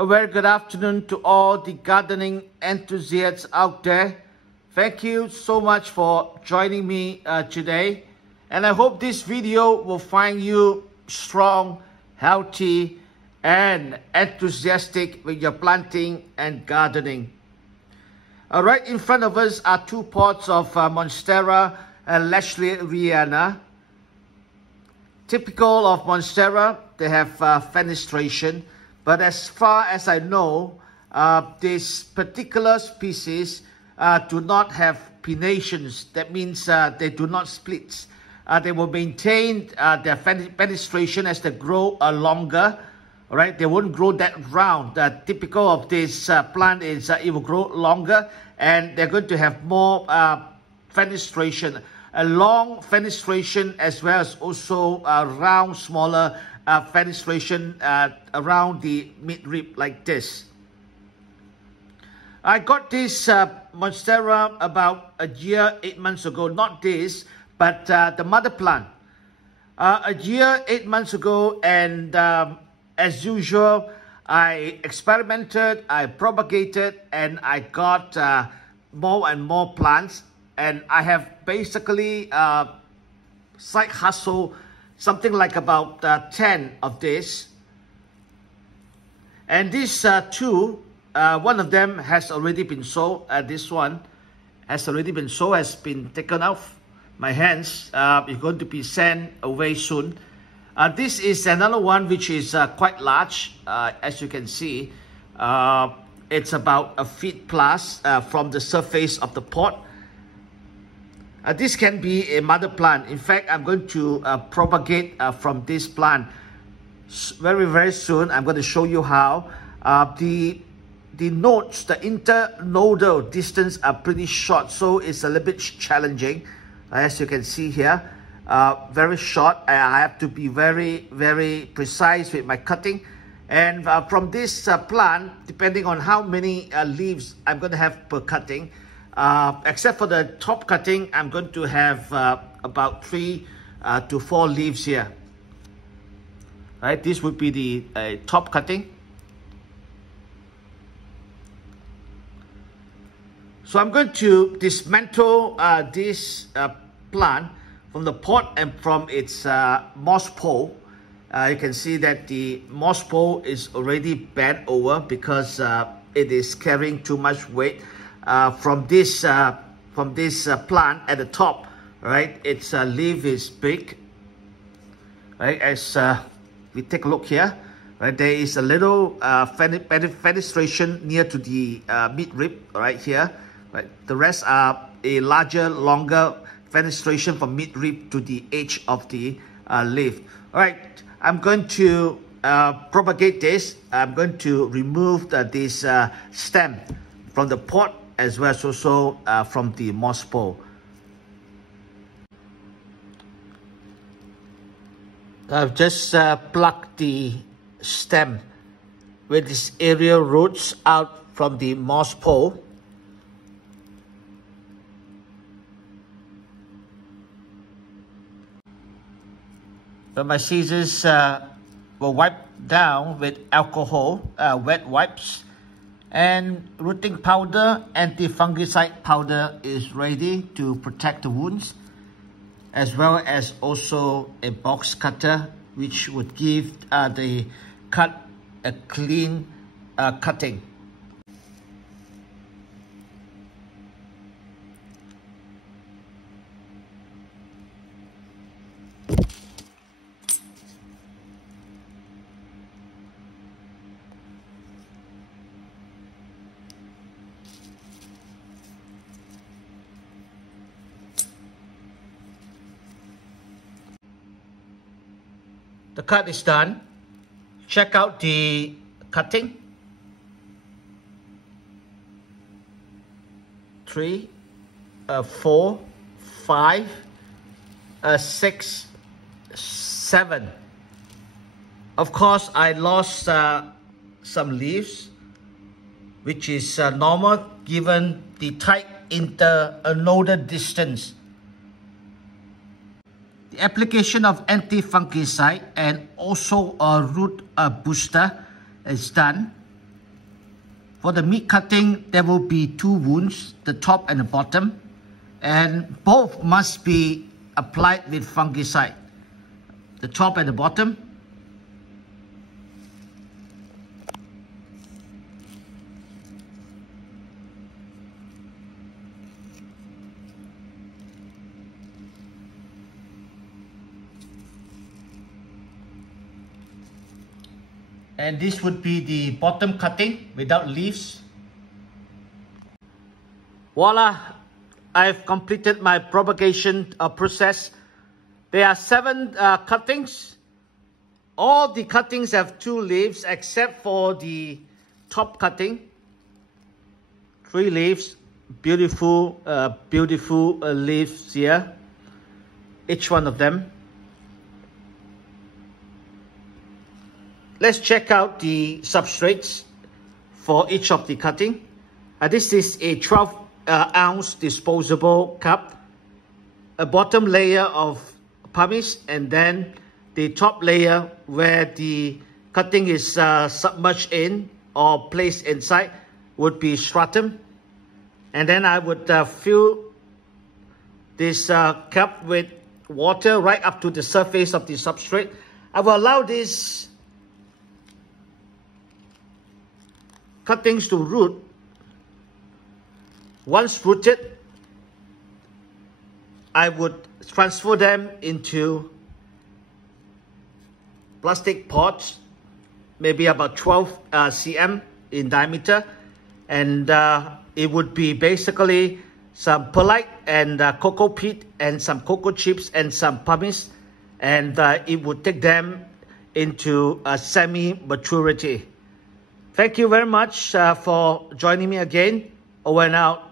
A very good afternoon to all the gardening enthusiasts out there. Thank you so much for joining me today. And I hope this video will find you strong, healthy, and enthusiastic with your planting and gardening. Right in front of us are two pots of Monstera Lechleriana. Typical of Monstera, they have fenestration. But as far as I know, this particular species do not have pinnations. That means they do not split. They will maintain their fenestration as they grow longer. All right, they won't grow that round. Typical of this plant is it will grow longer, and they're going to have more fenestration, a long fenestration, as well as also round, smaller fenestration around the midrib like this. I got this Monstera about a year, 8 months ago. Not this, but the mother plant. A year, 8 months ago, and as usual, I experimented, I propagated, and I got more and more plants. And I have basically side hustle something like about 10 of this. And these two, one of them has already been sold. This one has already been sold, has been taken off my hands. It's going to be sent away soon. This is another one which is quite large. As you can see, it's about a feet plus from the surface of the pot. This can be a mother plant. In fact, I'm going to propagate from this plant very soon. I'm going to show you how. The nodes, the internodal distance are pretty short, so it's a little bit challenging. As you can see here, very short. I have to be very precise with my cutting. And from this plant, depending on how many leaves I'm going to have per cutting, except for the top cutting, I'm going to have about 3 to 4 leaves here. Right, this would be the top cutting. So I'm going to dismantle this plant from the pot and from its moss pole. You can see that the moss pole is already bent over because it is carrying too much weight. From this plant at the top, right? Its leaf is big, right? As we take a look here, right? There is a little fenestration near to the midrib, right here. Right? The rest are a larger, longer fenestration from midrib to the edge of the leaf. All right, I'm going to propagate this. I'm going to remove this stem from the pot, as well as also from the moss pole. I've just plucked the stem with its aerial roots out from the moss pole. But my scissors were wiped down with alcohol, wet wipes. And rooting powder, anti-fungicide powder is ready to protect the wounds, as well as also a box cutter, which would give the cut a clean cutting. The cut is done. Check out the cutting. 3, 4, 5, 6, 7. Of course, I lost some leaves, which is normal given the tight internodal distance. The application of anti-fungicide and also a root booster is done. For the meat cutting, there will be 2 wounds, the top and the bottom, and both must be applied with fungicide, the top and the bottom. And this would be the bottom cutting without leaves. Voila! I've completed my propagation process. There are 7 cuttings. All the cuttings have 2 leaves except for the top cutting. 3 leaves. Beautiful, beautiful leaves here. Each one of them. Let's check out the substrates for each of the cutting. This is a 12 ounce disposable cup, a bottom layer of pumice, and then the top layer where the cutting is submerged in or placed inside would be stratum. And then I would fill this cup with water right up to the surface of the substrate. I will allow this cuttings to root. Once rooted, I would transfer them into plastic pots, maybe about 12 cm in diameter, and it would be basically some perlite and cocoa peat and some cocoa chips and some pumice, and it would take them into a semi-maturity. Thank you very much for joining me again. Over and out.